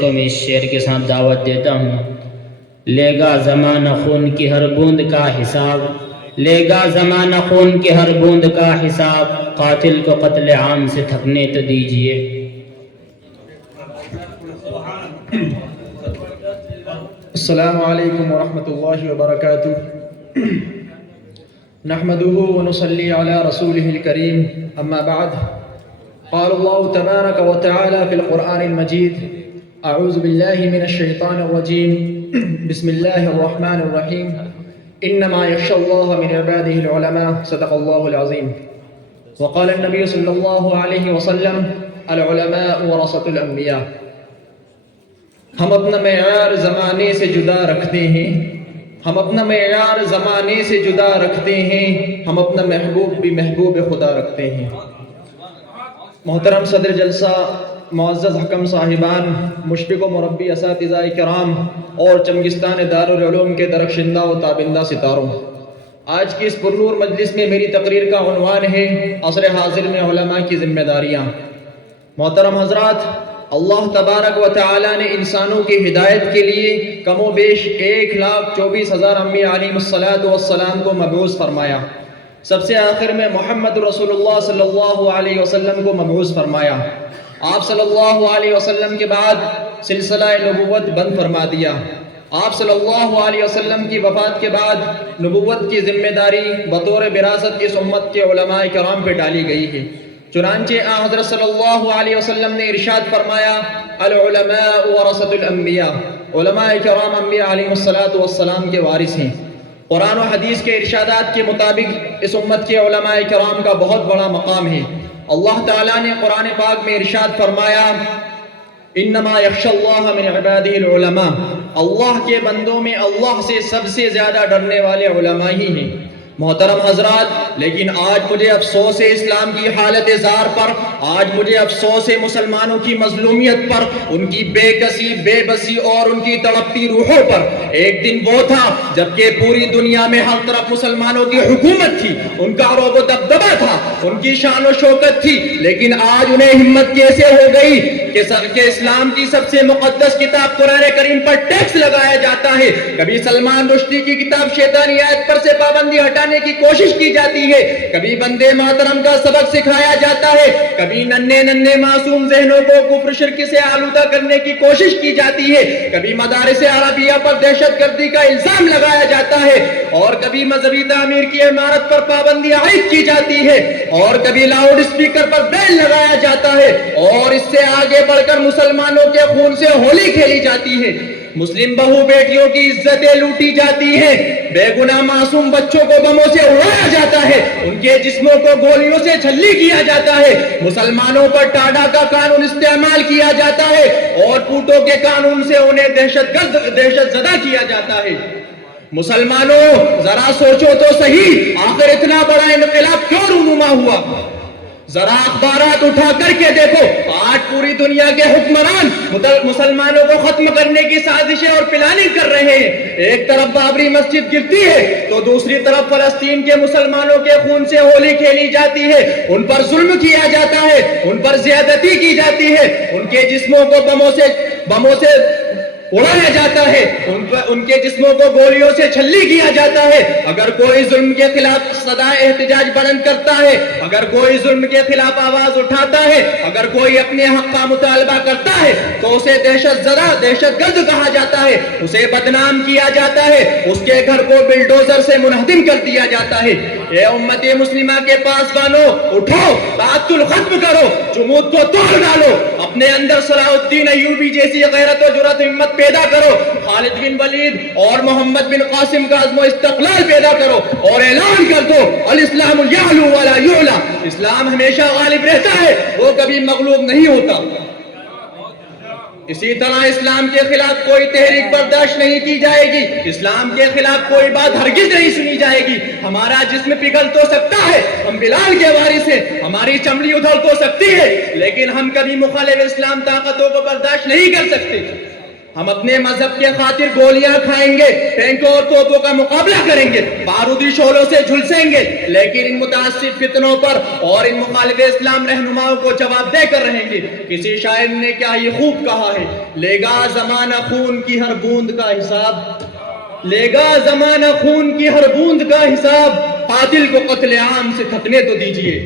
کو میں اس شعر کے ساتھ دعوت دیتا ہوں. لے گا زمانہ خون کی ہر بوند کا حساب، لے گا زمانہ خون کی ہر بوند کا حساب، قاتل کو قتل عام سے تھکنے تو دیجئے. السلام علیکم ورحمۃ اللہ وبرکاتہ. نحمده ونصلي على رسوله الكريم، اما بعد. قال الله تبارك وتعالى في القرآن المجيد: اعوذ بالله من الشيطان الرجيم، بسم الله الرحمن الرحيم، انما يخشى الله من عباده العلماء. صدق الله العظيم. وقال النبي صلى الله عليه وسلم: العلماء ورثة الانبياء. ہم اپنا معیار زمانے سے جدا رکھتے ہیں، ہم اپنا معیار زمانے سے جدا رکھتے ہیں، ہم اپنا محبوب بھی محبوب خدا رکھتے ہیں. محترم صدر جلسہ، معزز حکم صاحبان، مشفق و مربی اساتذہ کرام اور چنگستان دارالعلوم کے درخشندہ و تابندہ ستاروں، آج کی اس پرنور مجلس میں میری تقریر کا عنوان ہے عصر حاضر میں علماء کی ذمہ داریاں. محترم حضرات، اللہ تبارک و تعالی نے انسانوں کی ہدایت کے لیے کم و بیش 1,24,000 انبیاء علیہم السلام کو مبعوث فرمایا. سب سے آخر میں محمد رسول اللہ صلی اللہ علیہ وسلم کو مبعوث فرمایا. آپ صلی اللہ علیہ وسلم کے بعد سلسلہ نبوت بند فرما دیا. آپ صلی اللہ علیہ وسلم کی وفات کے بعد نبوت کی ذمہ داری بطور وراثت اس امت کے علماء کرام پہ ڈالی گئی ہے. چنانچہ حضرت صلی اللہ علیہ وسلم نے ارشاد فرمایا: العلماء ورثۃ الانبیاء. علماء کرام انبیاء علیہم السلام کے وارث ہیں. قرآن و حدیث کے ارشادات کے مطابق اس امت کے علماء کرام کا بہت بڑا مقام ہے. اللہ تعالیٰ نے قرآن پاک میں ارشاد فرمایا: انما یخشی اللہ من عبادہ العلماء. اللہ کے بندوں میں اللہ سے سب سے زیادہ ڈرنے والے علماء ہی ہیں. محترم حضرات، لیکن آج مجھے افسوس ہے اسلام کی حالت زار پر، آج مجھے افسوس ہے مسلمانوں کی مظلومیت پر، ان کی بے کسی، بے بسی اور ان کی تڑپتی روحوں پر. ایک دن وہ تھا جبکہ پوری دنیا میں ہر طرف مسلمانوں کی حکومت تھی، ان کا رعب و دبدبہ تھا، ان کی شان و شوکت تھی. لیکن آج انہیں ہمت کیسے ہو گئی کہ اسلام کی سب سے مقدس کتاب قرآن کریم پر ٹیکس لگایا جاتا ہے. کبھی سلمان رشدی کی کتاب شیطانی آیت پر سے پابندی ہٹانے کی کوشش کی جاتی ہے، کبھی بندے محترم کا سبق سکھایا جاتا ہے، کبھی ننھے معصوم ذہنوں کو کفر شرک سے آلودہ کرنے کی کوشش کی جاتی ہے، کبھی مدارس عربیہ پر دہشت گردی کا الزام لگایا جاتا ہے، اور کبھی مذہبی تعمیر کی عمارت پر پابندی عائد کی جاتی ہے، اور کبھی لاؤڈ اسپیکر پر بین لگایا جاتا ہے، اور اس سے آگے بڑھ کر مسلمانوں کے خون سے ہولی کھیلی جاتی ہے. مسلم بہو بیٹیوں کی عزتیں لوٹی جاتی ہیں، بے گناہ معصوم بچوں کو بموں سے اڑایا جاتا ہے، ان کے جسموں کو گولیوں سے چھلی کیا جاتا ہے، مسلمانوں پر ٹاڈا کا قانون استعمال کیا جاتا ہے، اور پوٹو کے قانون سے انہیں دہشت زدہ کیا جاتا ہے. مسلمانوں، ذرا سوچو تو صحیح، آخر اتنا بڑا انقلاب کیوں رونما ہوا؟ ذرا اخبارات اٹھا کر کے دیکھو، آج پوری دنیا کے حکمران مسلمانوں کو ختم کرنے کی سازشیں اور پلاننگ کر رہے ہیں. ایک طرف بابری مسجد گرتی ہے تو دوسری طرف فلسطین کے مسلمانوں کے خون سے ہولی کھیلی جاتی ہے، ان پر ظلم کیا جاتا ہے، ان پر زیادتی کی جاتی ہے، ان کے جسموں کو بموں سے اڑایا جاتا ہے، ان کے جسموں کو گولیوں سے چھلی کیا جاتا ہے. اگر کوئی ظلم کے خلاف صدا احتجاج بلند کرتا ہے، اگر کوئی ظلم کے خلاف آواز اٹھاتا ہے، اگر کوئی اپنے حق کا مطالبہ کرتا ہے تو اسے دہشت زدہ، دہشت گرد کہا جاتا ہے، اسے بدنام کیا جاتا ہے، اس کے گھر کو بلڈوزر سے منہدم کر دیا جاتا ہے. اے امت مسلمہ کے پاسبانوں، اٹھو، تعطل ختم کرو، جمود کو توڑ ڈالو، اپنے اندر صلاح الدین ایوبی جیسی غیرت و جرأت ہمت پیدا کرو، خالد بن ولید اور محمد بن قاسم کا عزم و استقلال پیدا کرو، اور اعلان کر دو: الاسلام یعلو ولا یعلی. اسلام ہمیشہ غالب رہتا ہے، وہ کبھی مغلوب نہیں ہوتا. اسی طرح اسلام کے خلاف کوئی تحریک برداشت نہیں کی جائے گی، اسلام کے خلاف کوئی بات ہرگز نہیں سنی جائے گی. ہمارا جسم پگھل تو سکتا ہے، ہم بلال کے وارث ہیں، ہماری چمڑی ادھر تو سکتی ہے، لیکن ہم کبھی مخالف اسلام طاقتوں کو برداشت نہیں کر سکتے. ہم اپنے مذہب کے خاطر گولیاں کھائیں گے، ٹینکوں اور توپوں کا مقابلہ کریں گے، بارودی شعلوں سے جھلسیں گے، لیکن ان متعصب فتنوں پر اور ان مخالف اسلام رہنماؤں کو جواب دے کر رہیں گے۔ کسی شاعر نے کیا ہی خوب کہا ہے، لے گا زمانہ خون کی ہر بوند کا حساب، لے گا زمانہ خون کی ہر بوند کا حساب، قاتل کو قتل عام سے تھکنے تو دیجئے۔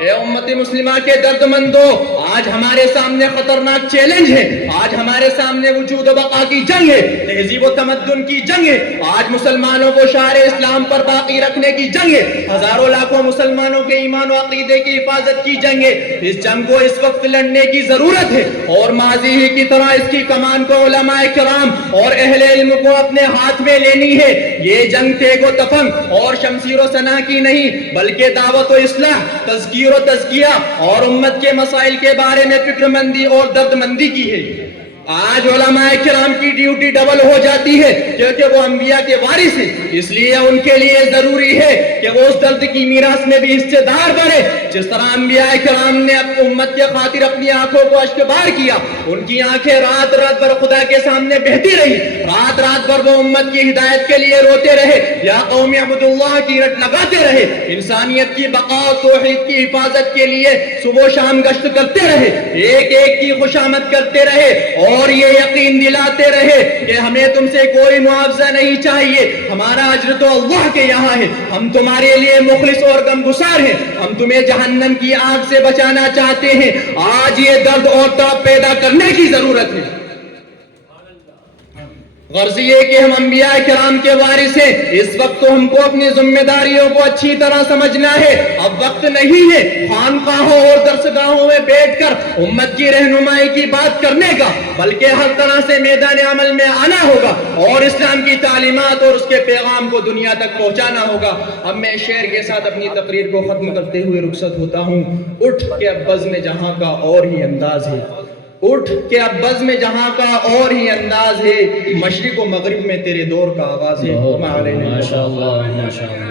اے امت مسلمہ کے درد مندو، آج ہمارے سامنے خطرناک چیلنج ہے، آج ہمارے سامنے وجود و بقا کی جنگ ہے، تہذیب و تمدن کی جنگ ہے، آج مسلمانوں کو شعار اسلام پر باقی رکھنے کی جنگ ہے، ہزاروں لاکھوں مسلمانوں کے ایمان و عقیدے کی حفاظت کی جنگ ہے۔ اس جنگ کو اس وقت لڑنے کی ضرورت ہے، اور ماضی ہی کی طرح اس کی کمان کو علماء کرام اور اہل علم کو اپنے ہاتھ میں لینی ہے۔ یہ جنگ تیگ و تفنگ اور شمشیر و سناح کی نہیں، بلکہ دعوت و اصلاح، تذکیر و تزکیہ اور امت کے مسائل کے بارے میں فکر مندی اور درد مندی کی ہے۔ آج علماء کرام کی ڈیوٹی ڈبل ہو جاتی ہے، کیونکہ وہ انبیاء کے وارث ہیں، اس لیے ان کے لیے ضروری ہے کہ وہ اس درد کی میراث میں بھی حصے دار بنے۔ جس طرح انبیاء کرام نے امت کے خاطر اپنی آنکھوں کو اشکبار کیا، ان کی آنکھیں رات رات بھر خدا کے سامنے بہتی رہی، رات رات بھر وہ امت کی ہدایت کے لیے روتے رہے، یا قوم اعبدوا اللہ کی رٹ لگاتے رہے، انسانیت کی بقا و توحید کی حفاظت کے لیے صبح و شام گشت کرتے رہے، ایک ایک کی خوشامد کرتے رہے، اور یہ یقین دلاتے رہے کہ ہمیں تم سے کوئی معاوضہ نہیں چاہیے، ہمارا اجر تو اللہ کے یہاں ہے، ہم تمہارے لیے مخلص اور غمگسار ہیں، ہم تمہیں جہنم کی آگ سے بچانا چاہتے ہیں۔ آج یہ درد اور تڑپ پیدا کرنے کی ضرورت ہے۔ غرض یہ کہ ہم انبیاء کرام کے وارث ہیں، اس وقت تو ہم کو اپنی ذمہ داریوں کو اچھی طرح سمجھنا ہے۔ اب وقت نہیں ہے خانقاہوں اور درسگاہوں میں بیٹھ کر امت کی رہنمائی کی بات کرنے کا، بلکہ ہر طرح سے میدان عمل میں آنا ہوگا اور اسلام کی تعلیمات اور اس کے پیغام کو دنیا تک پہنچانا ہوگا۔ اب میں شعر کے ساتھ اپنی تقریر کو ختم کرتے ہوئے رخصت ہوتا ہوں۔ اٹھ کے اب بزم جہاں کا اور ہی انداز ہے، اٹھ کے اب بزم جہاں کا اور ہی انداز ہے، مشرق و مغرب میں تیرے دور کا آغاز ہے۔ ماشاء اللہ ماشاء اللہ۔